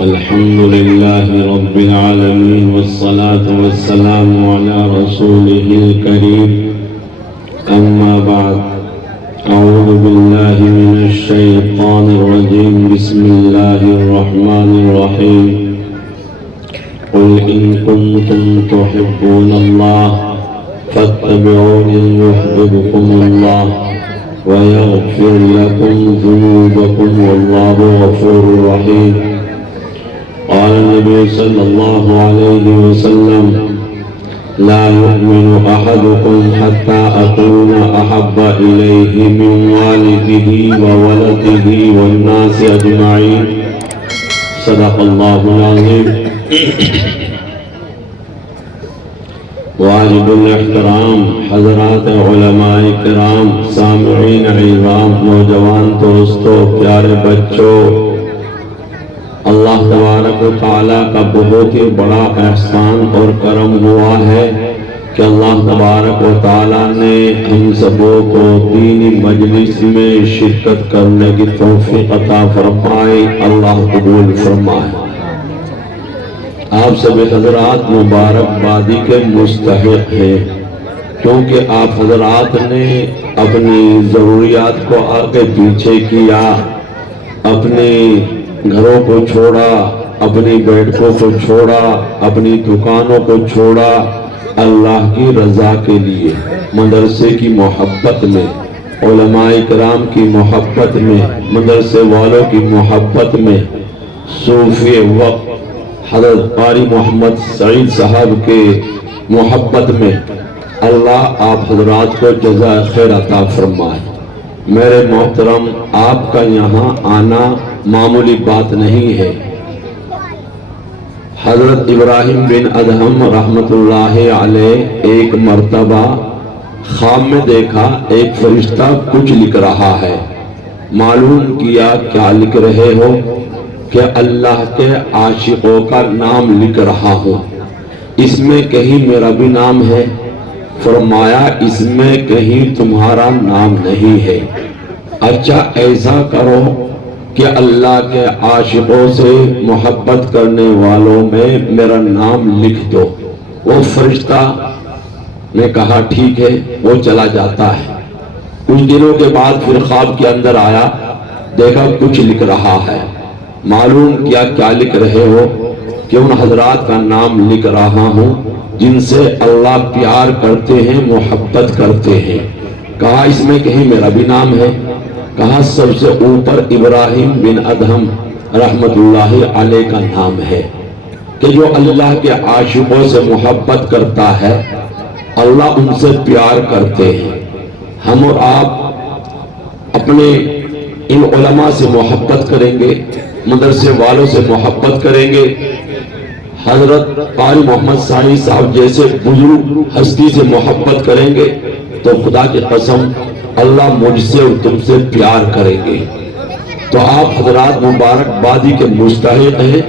الحمد لله رب العالمين والصلاة والسلام على رسوله الكريم أما بعد أعوذ بالله من الشيطان الرجيم بسم الله الرحمن الرحيم قل إن كنتم تحبون الله فاتبعوني يحببكم الله ويغفر لكم ذنوبكم والله غفور رحيم. قال النبي صلى الله عليه وسلم لا يؤمن أحدكم حتى أكون أحب إليه من والده وولده والناس أجمعين. صدق الله العظيم. واجب الاحترام حضرات علماء کرام، سامعین عظام، نوجوان دوستوں، پیارے بچوں، اللہ تبارک و تعالیٰ کا بہت ہی بڑا احسان اور کرم ہوا ہے کہ اللہ تبارک و تعالیٰ نے ہم سبوں کو دینی مجلس میں شرکت کرنے کی توفیق عطا فرمائے. اللہ قبول فرمائے. آپ سب حضرات مبارکبادی کے مستحق ہیں، کیونکہ آپ حضرات نے اپنی ضروریات کو آگے پیچھے کیا، اپنے گھروں کو چھوڑا، اپنی بیٹھکوں کو چھوڑا، اپنی دکانوں کو چھوڑا، اللہ کی رضا کے لیے، مدرسے کی محبت میں، علماء کرام کی محبت میں، مدرسے والوں کی محبت میں، صوفی وقت حضرت قاری محمد سعید صاحب کے محبت میں. اللہ آپ حضرات کو جزائے خیر عطا فرمائے. میرے محترم، آپ کا یہاں آنا معمولی بات نہیں ہے. حضرت ابراہیم بن ادہم رحمت اللہ علیہ ایک مرتبہ خواب میں دیکھا ایک فرشتہ کچھ لکھ رہا ہے. معلوم کیا کیا لکھ رہے ہو؟ کہ اللہ کے عاشقوں کا نام لکھ رہا ہوں. اس میں کہیں میرا بھی نام ہے؟ فرمایا اس میں کہیں تمہارا نام نہیں ہے. اچھا ایسا کرو کہ اللہ کے عاشقوں سے محبت کرنے والوں میں میرا نام لکھ دو. وہ فرشتہ نے کہا ٹھیک ہے. وہ چلا جاتا ہے. کچھ دنوں کے بعد پھر خواب کے اندر آیا، دیکھا کچھ لکھ رہا ہے. معلوم کیا کیا لکھ رہے ہو؟ کہ ان حضرات کا نام لکھ رہا ہوں جن سے اللہ پیار کرتے ہیں، محبت کرتے ہیں. کہا اس میں کہیں میرا بھی نام ہے؟ کہا سب سے اوپر ابراہیم بن ادہم رحمت اللہ علیہ کا نام ہے. کہ جو اللہ کے عاشقوں سے محبت کرتا ہے، اللہ ان سے پیار کرتے ہیں. ہم اور آپ اپنے ان علماء سے محبت کریں گے، مدرسے والوں سے محبت کریں گے، حضرت قاری محمد سعید صاحب جیسے بزرگ ہستی سے محبت کریں گے، تو خدا کی قسم اللہ مجھ سے اور تم سے پیار کریں گے. تو آپ حضرات مبارکبادی کے مستحق ہیں.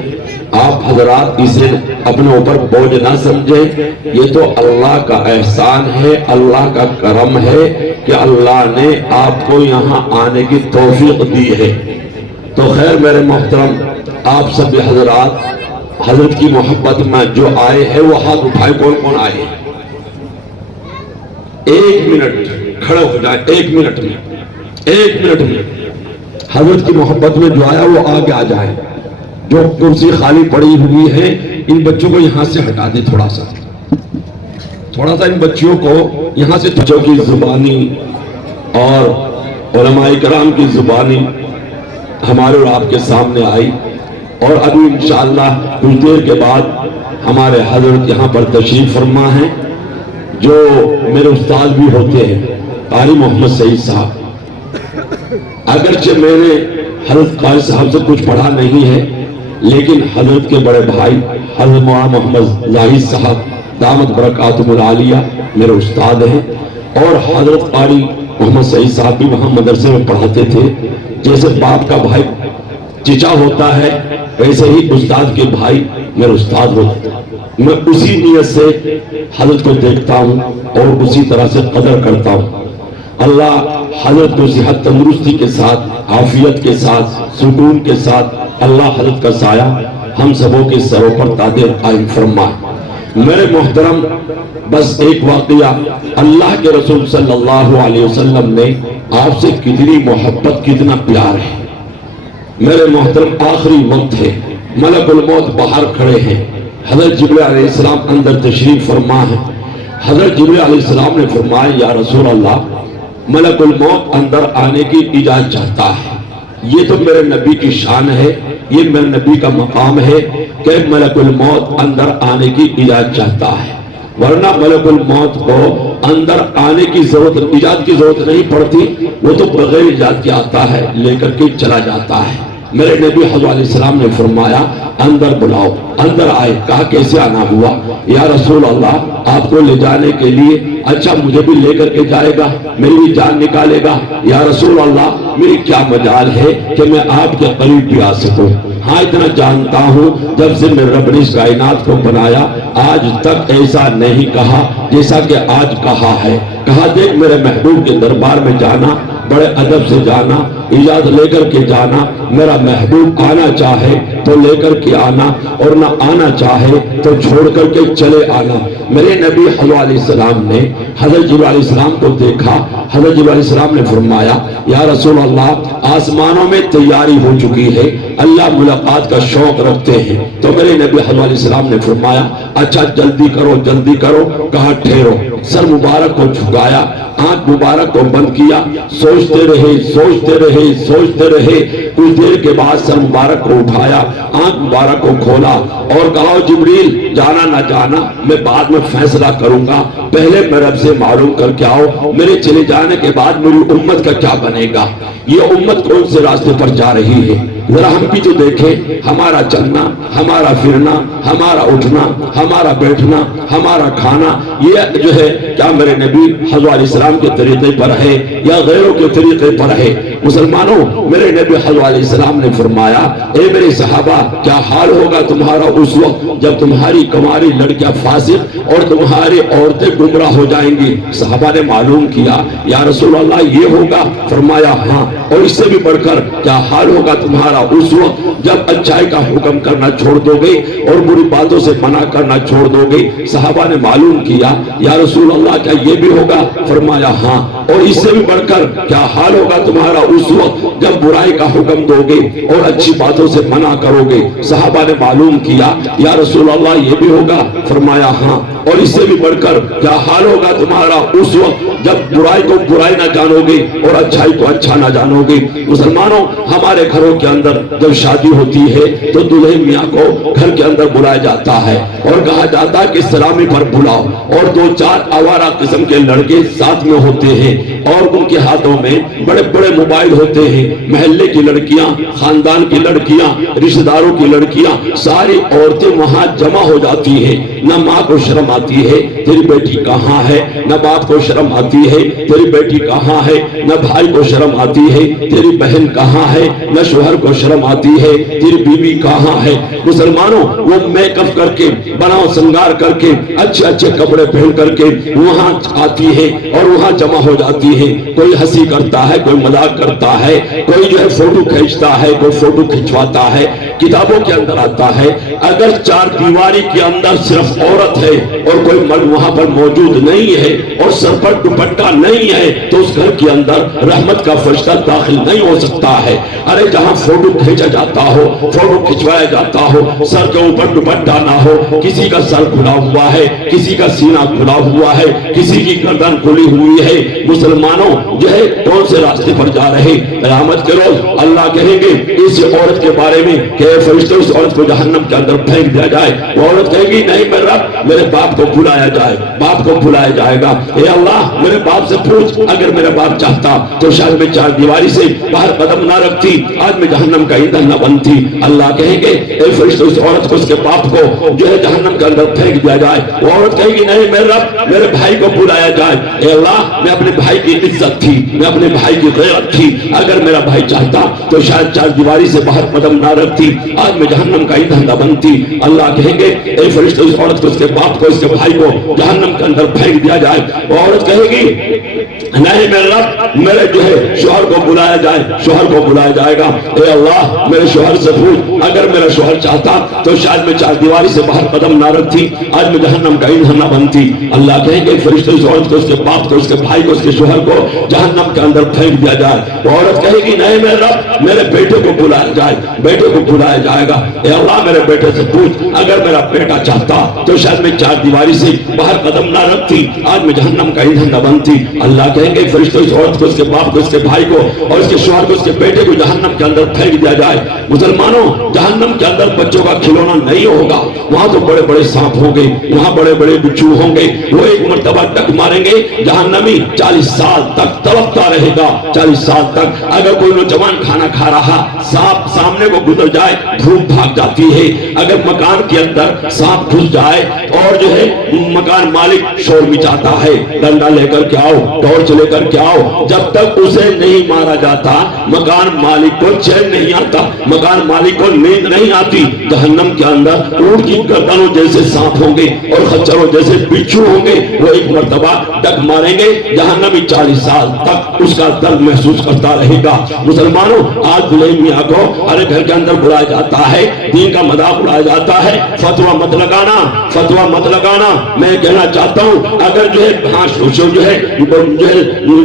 آپ حضرات اسے اپنے اوپر بوجھ نہ سمجھیں. یہ تو اللہ کا احسان ہے، اللہ کا کرم ہے کہ اللہ نے آپ کو یہاں آنے کی توفیق دی ہے. تو خیر میرے محترم، آپ سب حضرات حضرت کی محبت میں جو آئے ہیں وہ ہاتھ اٹھائے. کون کون آئے؟ ایک منٹ کھڑے ہو جائے. ایک منٹ میں حضرت کی محبت میں جو آیا وہ آگے آ جائے. جو کرسی خالی پڑی ہوئی ہے ان بچوں کو یہاں سے ہٹا دے. تھوڑا سا ان بچوں کو یہاں سے. بچوں کی زبانی اور علماء کرام کی زبانی ہمارے اور آپ کے سامنے آئی، اور ابھی انشاءاللہ کچھ دیر کے بعد ہمارے حضرت یہاں پر تشریف فرما ہیں، جو میرے استاد بھی ہوتے ہیں، قاری محمد سعید صاحب. اگرچہ میں نے حضرت قاری صاحب سے کچھ پڑھا نہیں ہے، لیکن حضرت کے بڑے بھائی حضرت مولانا محمد زاہد صاحب دامت برکاتہم العالیہ میرے استاد ہیں. اور حضرت قاری محمد سعید صاحب بھی وہاں مدرسے میں پڑھاتے تھے. جیسے باپ کا بھائی چچا ہوتا ہے، ویسے ہی استاد کے بھائی میرے استاد ہوتے ہیں. میں اسی نیت سے حضرت کو دیکھتا ہوں اور اسی طرح سے قدر کرتا ہوں. اللہ حضرت کو صحت تندرستی کے ساتھ، عافیت کے ساتھ، سکون کے ساتھ اللہ حضرت کا سایہ ہم سبوں کے سروں پر تاج قائم فرمائے۔ میرے محترم، بس ایک واقعہ، اللہ کے رسول صلی اللہ علیہ وسلم نے آپ سے کتنی محبت، کتنا پیار ہے۔ میرے محترم، آخری وقت ہے، ملک الموت باہر کھڑے ہیں، حضرت جبرائیل علیہ السلام اندر تشریف فرما ہے۔ حضرت جبرائیل علیہ السلام نے فرمایا یا رسول اللہ، ملک الموت اندر آنے کی اجازت چاہتا ہے۔ یہ تو میرے نبی کی شان ہے، یہ میرے نبی کا مقام ہے کہ ملک الموت اندر آنے کی اجازت چاہتا ہے، ورنہ ملک الموت کو اندر آنے کی ضرورت، اجازت کی ضرورت نہیں پڑتی، وہ تو بغیر اجازت کے آتا ہے، لے کر کے چلا جاتا ہے۔ میرے نبی حضرت علیہ السلام نے فرمایا اندر بلاؤ، اندر آئے۔ کہا کیسے آنا ہوا؟ یا رسول اللہ، آپ کو لے جانے کے لیے، اچھا مجھے بھی لے کر کے جائے گا، میری بھی جان نکالے گا؟ یا رسول اللہ، میری کیا مجال ہے کہ میں آپ کے قریب بھی آ سکوں؟ ہاں اتنا جانتا ہوں، جب سے میں رب نے اس کائنات کو بنایا آج تک ایسا نہیں کہا جیسا کہ آج کہا ہے۔ کہا دیکھ میرے محبوب کے دربار میں جانا، بڑے ادب سے جانا، اجازت لے کر کے جانا، میرا محبوب آنا چاہے تو لے کر کے آنا، اور نہ آنا چاہے تو چھوڑ کر کے چلے آنا۔ میرے نبی حضرت علیہ السلام نے حضرت جبرائیل علیہ السلام کو دیکھا، حضرت جبرائیل علیہ السلام نے فرمایا یا رسول اللہ، آسمانوں میں تیاری ہو چکی ہے، اللہ ملاقات کا شوق رکھتے ہیں۔ تو میرے نبی حضرت علیہ السلام نے فرمایا اچھا جلدی کرو جلدی کرو۔ کہا ٹھہرو۔ سر مبارک کو جھکایا، آنکھ مبارک کو بند کیا، سوچتے رہے سوچتے رہے سوچتے رہے۔ کچھ دیر کے بعد سر مبارک کو اٹھایا، آنکھ مبارک کو کھولا اور کہا جبریل جانا نہ جانا میں بعد میں فیصلہ کروں گا، پہلے میں رب سے معلوم کر کے آؤ میرے چلے جانے کے بعد میری امت کا کیا بنے گا، یہ امت کون سے راستے پر جا رہی ہے۔ ذرا ہم بھی تو دیکھیں، ہمارا چلنا، ہمارا پھرنا، ہمارا اٹھنا، ہمارا بیٹھنا، ہمارا کھانا، یہ جو ہے کیا میرے نبی حضرت علیہ السلام کے طریقے پر ہے یا غیروں کے طریقے پر ہے؟ مسلمانوں، میرے نبی حضرت علیہ السلام نے فرمایا اے میرے صحابہ، کیا حال ہوگا تمہارا اس وقت جب تمہاری کماری لڑکیاں فاسق اور تمہاری عورتیں گمراہ ہو جائیں گی؟ صحابہ نے معلوم کیا یا رسول اللہ یہ ہوگا؟ فرمایا ہاں، اور اس سے بھی بڑھ کر کیا حال ہوگا تمہارا اس وقت جب اچھائی کا حکم کرنا چھوڑ دو گے اور بری باتوں سے منع کرنا چھوڑ دو گے؟ صحابہ نے معلوم کیا یا رسول اللہ کیا یہ بھی ہوگا؟ فرمایا ہاں، اور اس سے بھی بڑھ کر کیا حال ہوگا تمہارا اس وقت جب برائی کا حکم دو گے اور اچھی باتوں سے منع کرو گے؟ صحابہ نے معلوم کیا یا رسول اللہ یہ بھی ہوگا؟ فرمایا ہاں، اور اس سے بھی بڑھ کر کیا حال ہوگا تمہارا اس وقت جب برائی کو برائی نہ جانو گے اور اچھائی کو اچھا نہ جانو گے؟ مسلمانوں، ہمارے گھروں کے اندر جب شادی ہوتی ہے تو دلہن میاں کو گھر کے اندر بلایا جاتا ہے اور کہا جاتا ہے کہ سلامی پر بلاؤ، اور دو چار آوارہ قسم کے لڑکے ساتھ میں ہوتے ہیں اور ان کے ہاتھوں میں بڑے بڑے موبائل ہوتے ہیں۔ محلے کی لڑکیاں، خاندان کی لڑکیاں، رشتہ داروں کی لڑکیاں، ساری عورتیں وہاں جمع ہو جاتی ہیں۔ نہ ماں کو شرم آتی ہے تیری بیٹی کہاں ہے، نہ باپ کو شرم آتی ہے تیری بیٹی کہاں ہے، نہ بھائی کو شرم آتی ہے تیری بہن کہاں ہے، نہ شوہر کو شرم آتی ہے تیری بیوی کہاں ہے۔ مسلمانوں، وہ میک اپ کر کے، بناؤ سنگار کر کے، اچھے اچھے کپڑے پہن کر کے وہاں آتی ہے اور وہاں جمع ہو جاتی ہے۔ کوئی ہنسی کرتا ہے، کوئی مذاق کرتا ہے، کوئی جو ہے فوٹو کھینچتا ہے، کوئی فوٹو کھنچواتا ہے۔ کتابوں کے اندر آتا ہے اگر چار دیواری کے اندر صرف عورت ہے اور کوئی مرد وہاں پر موجود نہیں ہے اور سر پر دوپٹہ نہیں ہے تو اس گھر کے اندر رحمت کا فرشتہ داخل نہیں ہو سکتا ہے۔ ارے جہاں فوٹو کھینچا جاتا ہو، فوٹو کھنچوایا جاتا ہو، سر کے اوپر دوپٹہ نہ ہو، کسی کا سر کھلا ہوا ہے، کسی کا سینہ کھلا ہوا ہے، کسی کی گردن کھلی ہوئی ہے، مسلمانوں جو ہے کون سے راستے پر جا رہے؟ قیامت کے روز اللہ کہیں گے اس عورت کے بارے میں کہ اے فرشتے اس عورت کو جہنم کے اندر پھینک دیا جائے۔ وہ عورت کہے گی نہیں میرے رب، میرے باپ کو بلایا جائے، باپ کو بلایا جائے گا۔ اے اللہ میرے باپ سے پوچھ، اگر میرا باپ چاہتا تو شاید میں چار دیواری سے باہر قدم نہ رکھتی، آج میں جہنم کا ایندھن نہ بنتی۔ اللہ کہیں گے اے فرشتے اس عورت کو، اس کے باپ کو جو ہے جہنم کے اندر پھینک دیا جائے۔ وہ عورت کہے گی نہیں میرے رب، میرے بھائی کو بلایا جائے۔ اے اللہ میں اپنے بھائی کی عزت تھی، میں اپنے بھائی کی غیرت تھی، اگر میرا بھائی چاہتا تو شاید چار دیواری سے باہر قدم نہ رکھتی، آج میں جہنم کا ایندھن نہ بنتی۔ اللہ کہیں گے اے فرشتے اس عورت کو، اس کے باپ کو، اس کے بھائی کو جہنم کے اندر پھینک دیا جائے۔ وہ عورت کہے گی نہیں میرے رب، میرے جو ہے شوہر کو بلایا جائے، شوہر کو بلایا جائے گا، اے اللہ میرے شوہر سے پوچھ، اگر میرا شوہر چاہتا تو شاید میں چار دیواری سے باہر قدم نہ رکھتی، آج میں جہنم کا ایندھن نہ بنتی۔ اللہ کہیں گے فرشتے اس عورت کو، اس کے باپ کو، اس کے بھائی کو، اس کے شوہر کو جہنم کے اندر پھینک دیا جائے۔ وہ عورت کہے گی نہیں میرے رب، میرے بیٹے کو بلایا جائے، بیٹے کو بلایا جائے گا، اے اللہ میرے بیٹے سے پوچھ، اگر میرا بیٹا چاہتا تو شاید میں چار دیواری سے باہر قدم نہ رکھتی، آج میں جہنم کا ایندھن نہ بنتی۔ اللہ کہیں گے فرشتے اس عورت کو، اس کے باپ کو، اس کے بھائی کو اور اس کے شوہر کو، اس کے بیٹے کو جہنم کے اندر پھینک دیا جائے۔ مسلمانوں جہنم کے اندر بچوں کا کھلونا نہیں ہوگا، وہاں تو بڑے بڑے سانپ ہوں گے، وہاں بڑے بڑے بچھو ہوں گے، وہ ایک مرتبہ ٹک ماریں گے جہنمی 40 سال تک تڑپتا رہے گا، 40 سال تک۔ اگر کوئی نوجوان کھانا کھا رہا، سانپ سامنے کو گزر جائے دھوپ بھاگ جاتی ہے، اگر مکان کے اندر سانپ گھس جائے اور جو ہے مکان مالک شور مچاتا ہے ڈنڈا لے کر کے آؤ، ٹارچ لے کر کے آؤ، جب تک اسے نہیں مارا جاتا مکان مالک کو چین نہیں آتا، مکان مالک کو نیند نہیں آتی۔ جہنم کے اندر اونٹ کی گردنوں جیسے سانپ ہوں گے اور خچروں جیسے بچھو ہوں گے، وہ ایک مرتبہ ڈک ماریں گے، جہنمی 40 سال تک اس کا درد محسوس کرتا رہے گا۔ مسلمانوں آج دلہن میاں کو ہر گھر کے اندر بلایا جاتا ہے، دین کا مذاق اڑایا جاتا ہے، فتویٰ مت لگانا، فتویٰ مت لگانا۔ میں کہنا چاہتا ہوں اگر جو ہے جو ہے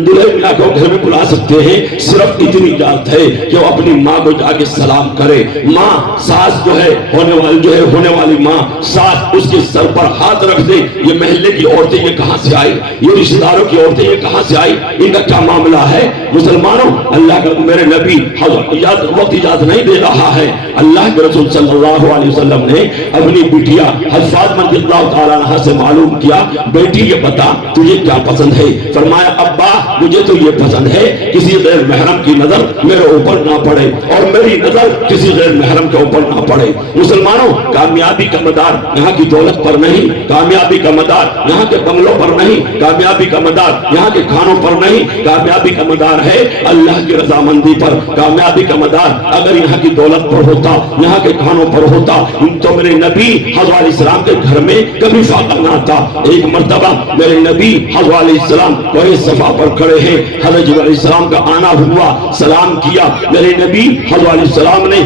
دلہن میاں کو گھر میں بلا سکتے ہیں، صرف اتنی اجازت ہے کہ وہ اپنی ماں کو جا کے سلام کرے۔ ماں ساس جو ہے ہونے والی ماں ساس اس کے سر پر ہاتھ رکھ دے، یہ محلے کی عورتیں یہ کہاں سے آئی، یہ رشتہ داروں کی عورتیں یہ کہاں سے آئی، ان کا کیا معاملہ ہے؟ مسلمانوں اللہ کا میرے نبی وقت اجازت نہیں دے رہا ہے، اللہ کے رسول صلی اللہ علیہ وسلم نے اپنی بیٹیا حضرت فاطمہ رضی اللہ تعالیٰ عنہا سے معلوم کیا، بیٹی یہ بتا تجھے کیا پسند ہے؟ فرمایا ابا مجھے تو یہ پسند ہے کسی غیر محرم کی نظر میرے اوپر نہ پڑے اور میری نظر کسی غیر محرم کے اوپر نہ پڑے۔ مسلمانوں کامیابی کا مدار یہاں کی دولت پر نہیں، کامیابی کا مدار یہاں کے بنگلوں پر نہیں، کامیابی کا مدار یہاں کے کھانوں پر نہیں، کامیابی کا مدار ہے اللہ کی رضامندی پر۔ کامیابی کا مدار اگر یہاں کی دولت پر ہوتا، یہاں کے کھانوں پر ہوتا تو میرے نبی حضرت علیہ السلام کے گھر میں کبھی فاقہ نہ آتا۔ ایک مرتبہ میرے نبی حضرت علیہ السلام کوہ صفا پر کھڑے ہیں، حضرت جبرائیل علیہ السلام کا آنا ہوا، سلام کیا، میرے نبی حضرت علیہ السلام نے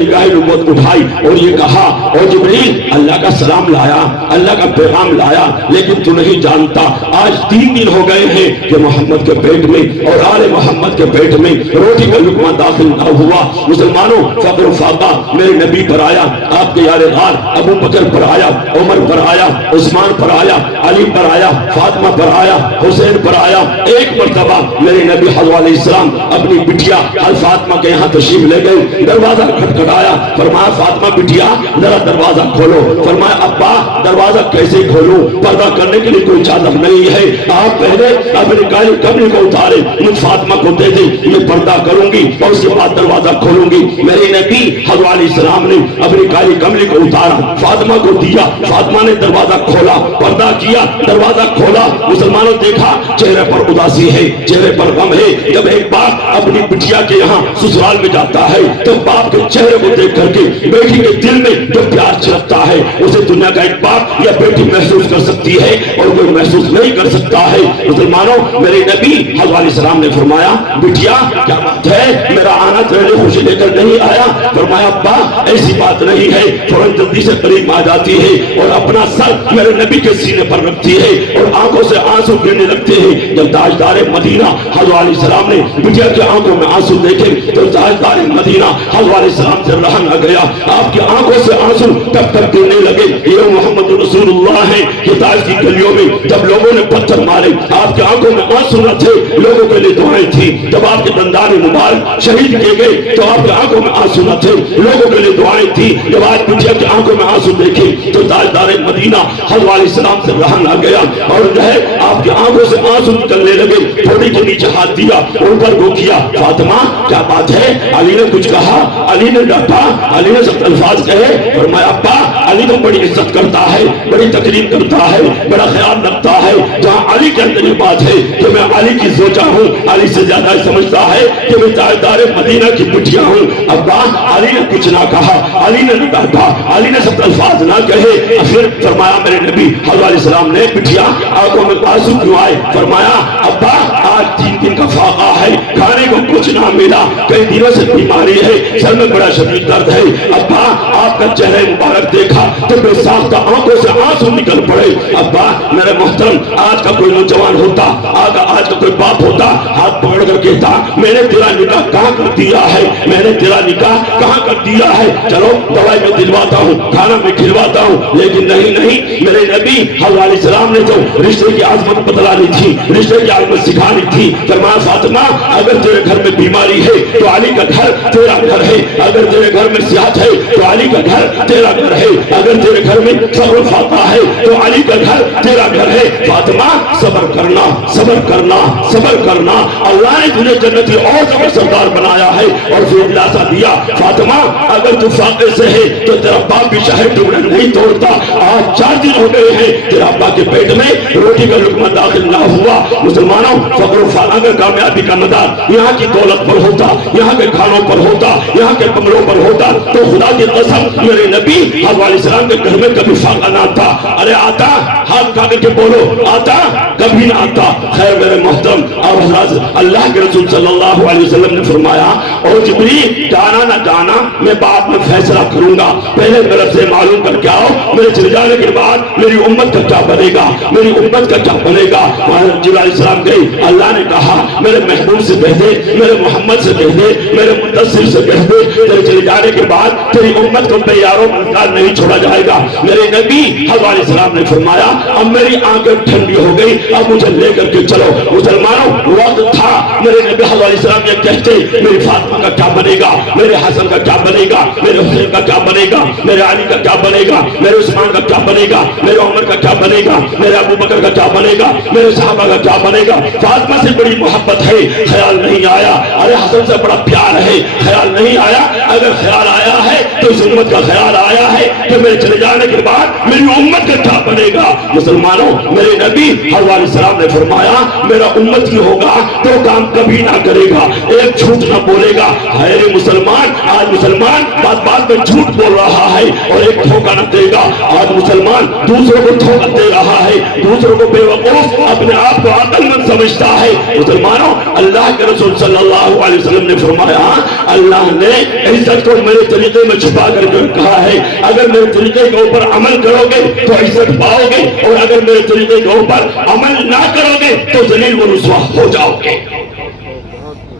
نگاہ نبوت اٹھائی اور یہ کہا اور جبرائیل اللہ کا سلام لایا، اللہ کا پیغام لایا، لیکن تو نہیں جانتا آج 3 دن ہو گئے ہیں کہ محمد کے پیٹ میں اور آل محمد کے پیٹ میں روٹی کا لقمہ داخل نہ ہوا۔ مسلمانوں فقر و فاقہ میرے نبی پر آیا، آپ کے یار غار ابو بکر پر آیا، عمر پر آیا، عثمان پر آیا، علی پر آیا، فاطمہ پر آیا، حسین پر آیا۔ ایک مرتبہ میرے نبی حضرت علیہ السلام اپنی بٹیا فاطمہ کے یہاں تشریف لے گئے، دروازہ کھٹکھٹایا، فرمایا فاطمہ بٹیا ذرا دروازہ کھولو۔ فرمایا ابا دروازہ کیسے کھولوں، پردہ کرنے کے لیے کوئی چادر نہیں ہے، آپ پہلے اپنی کالی کمری کو اتارے مجھ فاطمہ کو دے دیں، میں پردہ کروں گی اور اس کے بعد دروازہ کھولوں گی۔ میرے نبی حضرت علیہ السلام نے اپنی کالی کمری کو اتارا، فاطمہ کو دیا، فاطمہ نے دروازہ کھولا، پردہ کیا، دروازہ کھولا۔ مسلمانوں دیکھا چہرے پر اداسی ہے، چہرے پر غم ہے۔ جب ایک باپ اپنی بٹیا کے یہاں سسرال میں جاتا ہے تو باپ کے چہرے کو دیکھ کر کے بیٹی کے دل میں جو پیار چھلکتا ہے اسے دنیا کا ایک باپ یا بیٹی محسوس کر سکتی ہے اور کوئی محسوس نہیں کر سکتا ہے۔ مسلمانوں میرے نبی حضرت علیہ السلام نے فرمایا بٹیا کیا بات ہے، میرا آنا تیرے خوشی لے کر نہیں آیا؟ فرمایا ابا ایسی بات نہیں ہے، فوراً جلدی سے قریب آ جاتی ہے اور اپنا سر میرے نبی کے سینے پر رکھتی ہے اور آنکھوں سے آنسو گرنے لگتے ہیں۔ جب تاجدار مدینہ حضرت علیہ السلام نے بٹیا کی آنکھوں میں آنسو دیکھے تو تاجدار مدینہ حضرت علیہ السلام سے رہا نہ گیا، آپ کی آنکھوں سے آنسو ٹپ ٹپ گرنے لگے۔ یہ محمد رسول اللہ ہے کہ تاج کی گلیوں میں جب لوگوں نے پتھر مارے آپ کی آنکھوں میں آنسو نہ تھے، لوگوں کے لیے دعا دعائیں تھیں. جب آپ کے دندان مبارک شہید کیے گئے تو آپ کے آنکھوں میں آنسو نہ تھے. لوگوں کے لیے دعائیں تھیں. جب آپ بٹیا کی آنکھوں میں آنسو دیکھے تو تاجدار مدینہ حضرت علیہ السلام سے رہا نہ گیا اور جو ہے آپ کی آنکھوں سے آنسو نکلنے لگے. تھوڑی کے نیچے ہاتھ دیا, اوپر کو کیا, فاطمہ کیا بات ہے؟ علی نے کچھ کہا؟ علی نے ڈانٹا؟ علی نے سخت الفاظ کہے؟ فرمایا ابا علی تو بڑی عزت کرتا ہے, بڑی تقریم کرتا ہے, بڑا خیال رکھتا ہے. جہاں علی کے اندر یہ بات ہے کہ میں علی کی زوجہ ہوں, علی سے زیادہ سمجھتا ہے کہ میں تاجدار مدینہ کی بٹیا ہوں. ابا علی نے کچھ نہ کہا, علی نے نہ ڈانٹا, علی نے سخت الفاظ نہ کہے. پھر فرمایا میرے نبی حضرت علیہ السلام نے بٹیا آنکھوں میں آنسو کیوں آئے؟ فرمایا ابا آج 3 دن کا فاقہ ہے, کھانے کو کچھ نہ ملا, کئی دنوں سے بیماری ہے, سر میں بڑا شدید درد ہے. ابا آپ کا چہرہ مبارک دیکھا تو بے ساختہ آنکھوں سے آنسو نکل پڑے. ابا میرے محترم, آج کا کوئی نوجوان ہوتا, آج کا کوئی باپ ہوتا, ہاتھ پکڑ کر کہتا میں نے تیرا نکاح کہاں کر دیا ہے, میں نے تیرا نکاح کہاں کر دیا ہے, چلو دوائی میں دلواتا ہوں, کھانا میں کھلواتا ہوں. لیکن نہیں نہیں, میرے نبی حضرت علیہ السلام نے جو رشتے کی عظمت بتلانی تھی, رشتے کی عظمت سکھانی تھی, فرمایا فاطمہ اگر تیرے گھر میں بیماری ہے تو علی کا گھر تیرا گھر ہے, اگر تیرے گھر میں صحت ہے تو علی کا گھر تیرا گھر ہے, اگر تیرے گھر میں صبر و فاقہ ہے تو علی کا گھر تیرا گھر ہے. فاطمہ صبر کرنا, صبر کرنا, صبر کرنا, اللہ نے تجھے جنتی عورتوں کا سردار بنایا ہے. اور پھر دلاسا دیا فاطمہ اگر تو فاقے سے ہے تو تیرا باپ بھی شہر ٹکڑے نہیں توڑتا. آج 4 دن ہو گئے ہیں تیرا ابا کے پیٹ میں روٹی کا لقمہ داخل نہ ہوا. مسلمانوں, فقر و فاقہ اگر کامیابی کا مدار یہاں کی دولت پر ہوتا, یہاں کے کھانوں پر ہوتا, یہاں کے بنگلوں پر ہوتا تو خدا کی قسم میرے نبی حضرت علیہ السلام کے گھر میں کبھی فاقہ نہ آتا. ارے آتا, ہاتھ کھا کے بولو, آتا کبھی نہ آتا. خیر میرے محترم, اور حضرت اللہ کے رسول صلی اللہ علیہ وسلم نے فرمایا اور جبریل جانا نہ جانا میں بعد میں فیصلہ کروں گا, پہلے میرے سے معلوم کر کے آؤ میرے چلے جانے کے بعد میری امت کا کیا بنے گا, میری امت کا کیا بنے گا. جبریل علیہ السلام گئی, اللہ نے کہا میرے محبوب سے کہہ دے, میرے محمد سے کہہ دے, میرے مدثر سے کہہ دے تیرے چلے جانے کے بعد تیری امت کو بے یارو مددگار نہیں چھوڑا جائے گا. میرے نبی حضرت علیہ السلام نے فرمایا اب میری آنکھیں ٹھنڈی ہو گئی, اب مجھے لے کر کے چلو. مسلمانوں وقت تھا میرے نبی حضرت علیہ السلام یہ کہتے میری فاطمہ کا کیا بنے گا, میرے حسن کا کیا بنے گا, میرے حسین کا کیا بنے گا, میرے علی کا کیا بنے گا, میرے عثمان کا کیا بنے گا, میرے عمر کا کیا بنے گا, میرے ابو بکر کا کیا بنے گا, میرے صحابہ کا کیا بنے گا. فاطمہ سے بڑی محبت ہے, خیال نہیں آیا. ارے حسن سے بڑا پیار ہے, خیال نہیں آیا. اگر خیال آیا ہے تو اس امت کا خیال آیا ہے کہ میرے چلے جانے کے بعد میری امت کا کیا بنے گا. مسلمانوں, میرے نبی حضرت علیہ السلام نے فرمایا میرا امت کی ہوگا تو کام کبھی نہ کرے گا, ایک جھوٹ نہ بولے گا. ہے مسلمان, آج مسلمان بات بات میں جھوٹ بول رہا ہے اور ایک دھوکہ نہ دے گا. آج مسلمان دوسروں کو دھوکہ دے رہا ہے, دوسروں کو بے وقوف, اپنے آپ کو عقل مند سمجھتا ہے. مسلمانوں, اللہ کے رسول صلی اللہ علیہ وسلم نے فرمایا اللہ نے عزت کو میرے طریقے میں چھپا کر کے کہا ہے اگر میرے طریقے کے اوپر عمل کرو گے تو عزت پاؤ گے, اور اگر میرے طریقے کے اوپر عمل نہ کرو گے تو ذلیل و رسوا ہو جاؤ گے.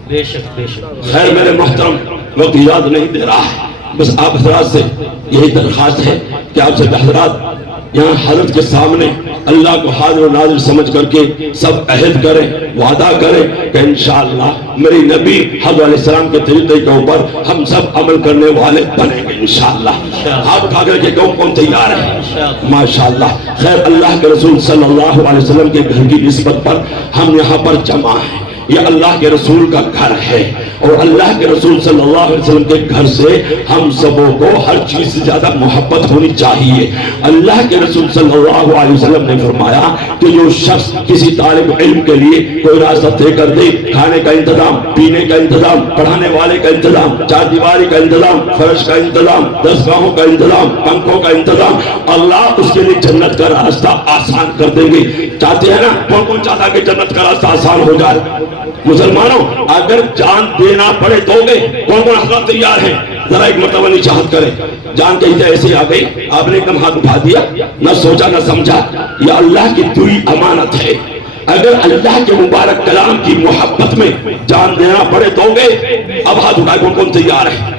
بے شک بے شک. خیر میرے محترم, وقت یاد نہیں دے رہا ہے, بس آپ حضرات سے یہی درخواست ہے کہ آپ سے حضرات یہاں حضرت کے سامنے اللہ کو حاضر و ناظر سمجھ کر کے سب عہد کریں, وعدہ کریں کہ انشاءاللہ میری نبی حضرت علیہ السلام کے طریقے کے اوپر ہم سب عمل کرنے والے بنیں گے انشاءاللہ. آپ اٹھا کر کے کون تیار ہے؟ ماشاءاللہ. خیر اللہ کے رسول صلی اللہ علیہ وسلم کے گھر کی نسبت پر ہم یہاں پر جمع ہیں. یہ اللہ کے رسول کا گھر ہے اور اللہ کے رسول صلی اللہ علیہ وسلم کے گھر سے ہم سبوں کو ہر چیز سے زیادہ محبت ہونی چاہیے. اللہ کے رسول صلی اللہ علیہ وسلم نے فرمایا کہ جو شخص کسی طالب علم کے لیے کوئی راستہ طے کر دے, کھانے کا انتظام, پینے کا انتظام, پڑھانے والے کا انتظام, چار دیواری کا انتظام, فرش کا انتظام, درسگاہوں کا انتظام, پنکھوں کا انتظام, اللہ اس کے لیے جنت کا راستہ آسان کر دیں گے. چاہتے ہیں نا, کون کون چاہتا ہے کہ جنت کا راستہ آسان ہو جائے؟ مسلمانوں, اگر جان دینا پڑے دو گے, کون کون حضرات تیار ہیں؟ ذرا ایک مرتبہ نیچے ہاتھ کریں. جان کہیں تو ایسے آ گئی, آپ نے ایک دم ہاتھ اٹھا دیا, نہ سوچا نہ سمجھا. یہ اللہ کی دوئی امانت ہے. اگر اللہ کے مبارک کلام کی محبت میں جان دینا پڑے دو گے. اب ہاتھ اٹھائے کون کون تیار ہے؟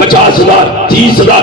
50,000, 30,000,